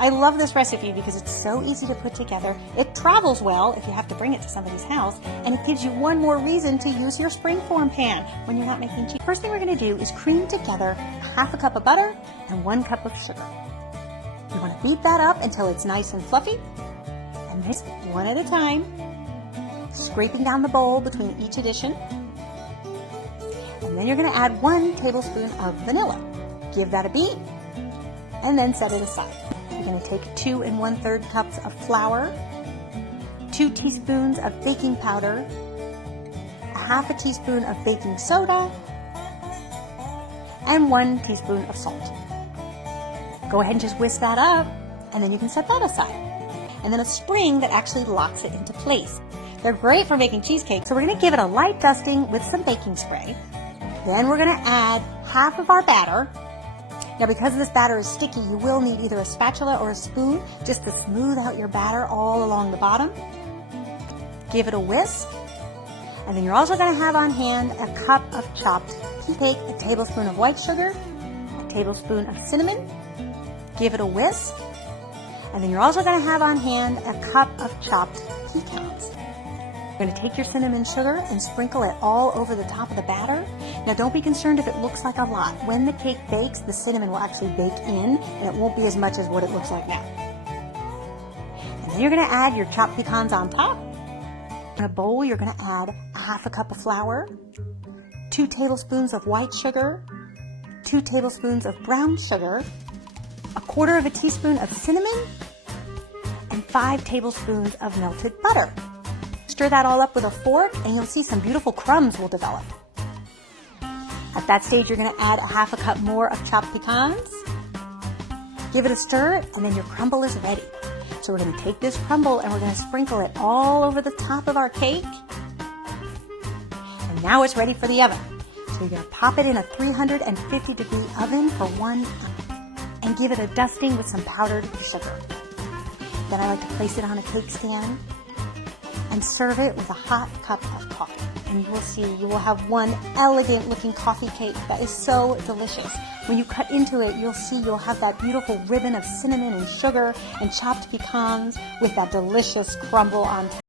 I love this recipe because it's so easy to put together. It travels well if you have to bring it to somebody's house, and it gives you one more reason to use your springform pan when you're not making cheese. First thing we're going to do is cream together half a cup of butter and 1 cup of sugar. You want to beat that up until it's nice and fluffy, and mix one at a time, scraping down the bowl between each addition. And then you're going to add 1 tablespoon of vanilla. Give that a beat, and then set it aside. You're going to take 2 1/3 cups of flour, 2 teaspoons of baking powder, a half a teaspoon of baking soda, and 1 teaspoon of salt. Go ahead and just whisk that up, and then you can set that aside. And then a spring that actually locks it into place. They're great for making cheesecake, so we're going to give it a light dusting with some baking spray. Then we're going to add half of our batter. Now, because this batter is sticky, you will need either a spatula or a spoon just to smooth out your batter all along the bottom. Give it a whisk. And then you're also going to have on hand a cup of chopped cake, a tablespoon of white sugar, a tablespoon of cinnamon. Give it a whisk. And then you're also going to have on hand a cup of chopped pecans. You're going to take your cinnamon sugar and sprinkle it all over the top of the batter. Now, don't be concerned if it looks like a lot. When the cake bakes, the cinnamon will actually bake in, and it won't be as much as what it looks like now. And then you're going to add your chopped pecans on top. In a bowl, you're going to add a half a cup of flour, 2 tablespoons of white sugar, 2 tablespoons of brown sugar, 1/4 of a teaspoon of cinnamon, and 5 tablespoons of melted butter. Stir that all up with a fork, and you'll see some beautiful crumbs will develop. At that stage, you're going to add a half a cup more of chopped pecans. Give it a stir, and then your crumble is ready. So we're going to take this crumble and we're going to sprinkle it all over the top of our cake. And now it's ready for the oven. So you're going to pop it in a 350-degree oven for 1 hour and give it a dusting with some powdered sugar. Then I like to place it on a cake stand and serve it with a hot cup of coffee. And you will see, you will have one elegant looking coffee cake that is so delicious. When you cut into it, you'll see you'll have that beautiful ribbon of cinnamon and sugar and chopped pecans with that delicious crumble on top.